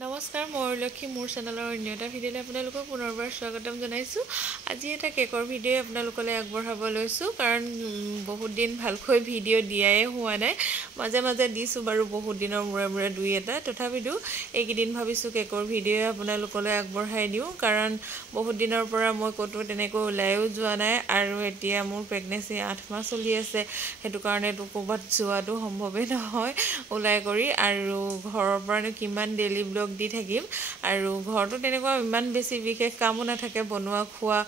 নমস্কাৰ ময়ূৰলক্ষী মোৰ চেনেলৰ অন্য এটা ভিডিঅ'লৈ আপোনালোকক পুনৰবাৰ স্বাগতম জনাইছোঁ। আজি এটা কেকৰ ভিডিঅ' আপোনালোকলৈ আগবঢ়াব লৈছোঁ কাৰণ বহুত দিন ভালকৈ ভিডিঅ' দিয়াই হোৱা নাই। মাজে মাজে দিছোঁ বাৰু বহুত দিনৰ মূৰে দুই এটা, তথাপিতো এইকেইদিন ভাবিছোঁ কেকৰ ভিডিঅ' আপোনালোকলৈ আগবঢ়াই দিওঁ কাৰণ বহুত দিনৰ পৰা মই ক'তো তেনেকৈ ওলাইও যোৱা নাই আৰু এতিয়া মোৰ প্ৰেগনেঞ্চি 8 মাহ চলি আছে, সেইটো কাৰণেতো ক'ৰবাত যোৱাটো সম্ভৱেই নহয় ওলাই কৰি, আৰু ঘৰৰ পৰানো কিমান ডেইলি ব্লগ দি থাকিম আৰু ঘৰতো তেনেকুৱা ইমান বেছি বিশেষ কামো নাথাকে, বনোৱা খোৱা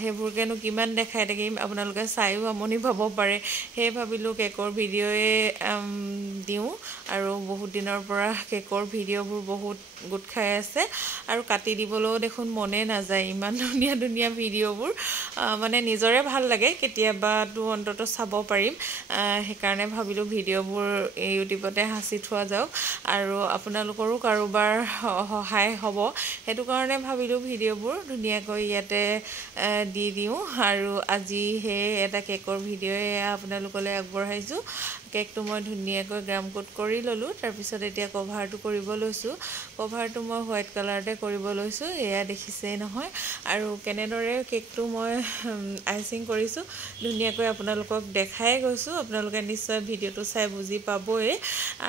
সেইবোৰকেনো কিমান দেখাই থাকিম, আপোনালোকে চাইও আমনি পাব পাৰে। সেই ভাবিলোঁ কেকৰ ভিডিঅ'য়ে দিওঁ আৰু বহুত দিনৰ পৰা কেকৰ ভিডিঅ'বোৰ বহুত গোট খাই আছে আৰু কাটি দিবলৈও দেখোন মনে নাযায়, ইমান ধুনীয়া ধুনীয়া ভিডিঅ'বোৰ মানে নিজৰে ভাল লাগে, কেতিয়াবাতো অন্তত চাব পাৰিম। সেইকাৰণে ভাবিলোঁ ভিডিঅ'বোৰ ইউটিউবতে সাঁচি থোৱা যাওক আৰু আপোনালোকৰো কাৰোবাৰ সহায় হ'ব, সেইটো কাৰণে ভাবিলোঁ ভিডিঅ'বোৰ ধুনীয়াকৈ ইয়াতে দি দিওঁ আৰু আজি সেই এটা কেকৰ ভিডিঅ'য়ে আপোনালোকলৈ আগবঢ়াইছোঁ। কেকটো মই ধুনীয়াকৈ গ্ৰাম কোট কৰি ল'লোঁ, তাৰপিছত এতিয়া কভাৰটো কৰিব লৈছোঁ। কভাৰটো মই হোৱাইট কালাৰতে কৰিব লৈছোঁ, এয়া দেখিছেই নহয়। আৰু কেনেদৰে কেকটো মই আইচিং কৰিছোঁ ধুনীয়াকৈ আপোনালোকক দেখাই গৈছোঁ, আপোনালোকে নিশ্চয় ভিডিঅ'টো চাই বুজি পাবই।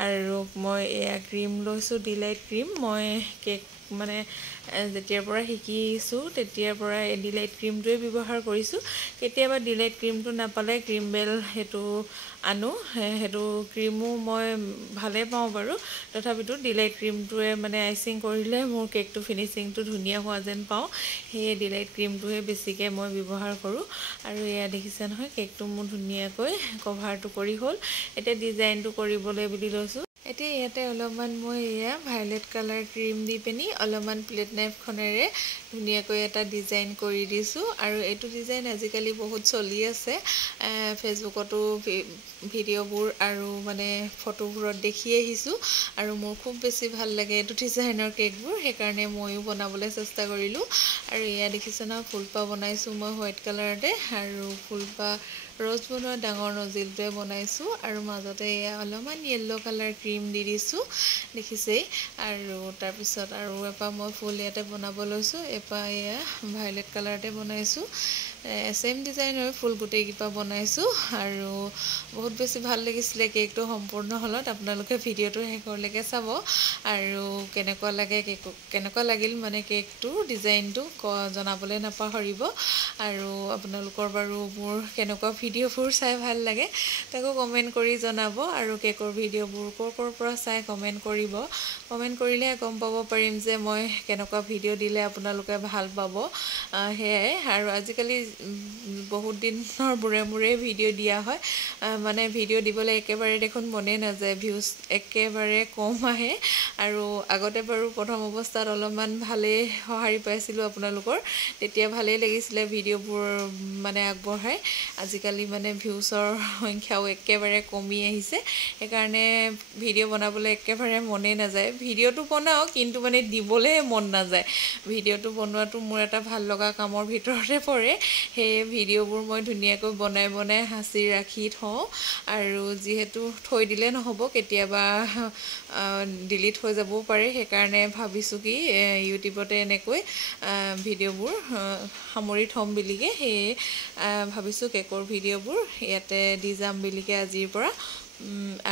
আৰু মই এয়া ক্ৰীম লৈছোঁ, ডিলাইট ক্ৰীম। মই কেক মানে যেতিয়াৰ পৰা শিকিছোঁ তেতিয়াৰ পৰা এই ডিলাইট ক্ৰীমটোৱে ব্যৱহাৰ কৰিছোঁ। কেতিয়াবা ডিলাইট ক্ৰীমটো নাপালে ক্ৰীম বেল সেইটো আনো, সেইটো ক্ৰীমো মই ভালেই পাওঁ বাৰু, তথাপিতো ডিলাইট ক্ৰীমটোৱে মানে আইচিং কৰিলে মোৰ কেকটো ফিনিচিংটো ধুনীয়া হোৱা যেন পাওঁ, সেয়ে ডিলাইট ক্ৰীমটোৱে বেছিকৈ মই ব্যৱহাৰ কৰোঁ। আৰু এয়া দেখিছে নহয় কেকটো মোৰ ধুনীয়াকৈ কভাৰটো কৰি হ'ল। এতিয়া ডিজাইনটো কৰিবলৈ বুলি লৈছোঁ। এতিয়া ইয়াতে অলপমান মই এয়া ভায়লেট কালাৰ ক্ৰীম দি পিনি অলপমান প্লেট নাইফখনেৰে ধুনীয়াকৈ এটা ডিজাইন কৰি দিছোঁ আৰু এইটো ডিজাইন আজিকালি বহুত চলি আছে, ফেচবুকতো ভিডিঅ'বোৰ আৰু মানে ফটোবোৰত দেখি আহিছোঁ আৰু মোৰ খুব বেছি ভাল লাগে এইটো ডিজাইনৰ কেকবোৰ, সেইকাৰণে ময়ো বনাবলৈ চেষ্টা কৰিলোঁ। আৰু এয়া দেখিছে ন ফুলপাহ বনাইছোঁ মই হোৱাইট কালাৰতে, আৰু ফুলপাহ ৰ'জ বনোৱা ডাঙৰ নজিলটোৱে বনাইছোঁ আৰু মাজতে এয়া অলপমান য়েল্ল' কালাৰ ক্ৰীম দি দিছোঁ দেখিছেই। আৰু তাৰপিছত আৰু এপাহ মই ফুল ইয়াতে বনাব লৈছোঁ, এপাহ এয়া ভায়লেট কালাৰতে বনাইছোঁ, ছেম ডিজাইনৰ ফুল গোটেইকেইপা বনাইছোঁ আৰু বহুত বেছি ভাল লাগিছিলে কেকটো সম্পূৰ্ণ হ'লত। আপোনালোকে ভিডিঅ'টো শেষলৈকে চাব আৰু কেনেকুৱা লাগিল মানে কেকটো ডিজাইনটো জনাবলৈ নাপাহৰিব। আৰু আপোনালোকৰ বাৰু মোৰ কেনেকুৱা ভিডিঅ'বোৰ চাই ভাল লাগে তাকো কমেণ্ট কৰি জনাব, আৰু কেকৰ ভিডিঅ'বোৰ ক'ৰ পৰা চাই কমেণ্ট কৰিব, কমেণ্ট কৰিলে গম পাব পাৰিম যে মই কেনেকুৱা ভিডিঅ' দিলে আপোনালোকে ভাল পাব। সেয়াই, আৰু আজিকালি বহুত দিনৰ মূৰে ভিডিঅ' দিয়া হয়, মানে ভিডিঅ' দিবলৈ একেবাৰে দেখোন মনে নাযায়, ভিউজ একেবাৰে কম আহে। আৰু আগতে বাৰু প্ৰথম অৱস্থাত অলপমান ভালেই সঁহাৰি পাইছিলোঁ আপোনালোকৰ, তেতিয়া ভালেই লাগিছিলে ভিডিঅ'বোৰ মানে আগবঢ়াই। আজিকালি মানে ভিউজৰ সংখ্যাও একেবাৰে কমি আহিছে, সেইকাৰণে ভিডিঅ' বনাবলৈ একেবাৰে মনেই নাযায়। ভিডিঅ'টো বনাওঁ কিন্তু মানে দিবলৈ মন নাযায়। ভিডিঅ'টো বনোৱাটো মোৰ এটা ভাল লগা কামৰ ভিতৰতে পৰে, সেই ভিডিঅ'বোৰ মই ধুনীয়াকৈ বনাই সাঁচি ৰাখি থওঁ, আৰু যিহেতু থৈ দিলে নহ'ব, কেতিয়াবা ডিলিট হৈ যাবও পাৰে, সেইকাৰণে ভাবিছোঁ কি ইউটিউবতে এনেকৈ ভিডিঅ'বোৰ সামৰি থ'ম বুলিকৈ, সেয়ে ভাবিছোঁ কেকৰ ভিডিঅ'বোৰ ইয়াতে দি যাম বুলিকৈ আজিৰ পৰা।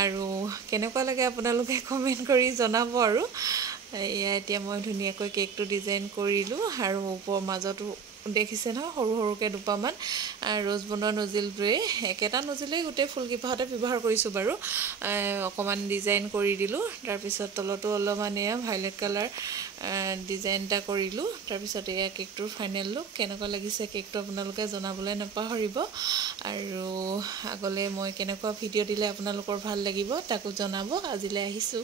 আৰু কেনেকুৱা লাগে আপোনালোকে কমেণ্ট কৰি জনাব। আৰু এয়া এতিয়া মই ধুনীয়াকৈ কেকটো ডিজাইন কৰিলোঁ আৰু ওপৰৰ মাজতো দেখিছে নহয় সৰুকৈ দুপাহমান ৰ'জ বনোৱা নজিলটোৱে, একেটা নজিলেই গোটেই ফুলকেইপাহতে ব্যৱহাৰ কৰিছোঁ বাৰু, অকণমান ডিজাইন কৰি দিলোঁ। তাৰপিছত তলতো অলপমান এয়া ভায়লেট কালাৰ ডিজাইন এটা কৰিলোঁ। তাৰপিছত এয়া কেকটোৰ ফাইনেল লুক, কেনেকুৱা লাগিছে কেকটো আপোনালোকে জনাবলৈ নাপাহৰিব। আৰু আগলৈ মই কেনেকুৱা ভিডিঅ' দিলে আপোনালোকৰ ভাল লাগিব তাকো জনাব। আজিলৈ আহিছোঁ।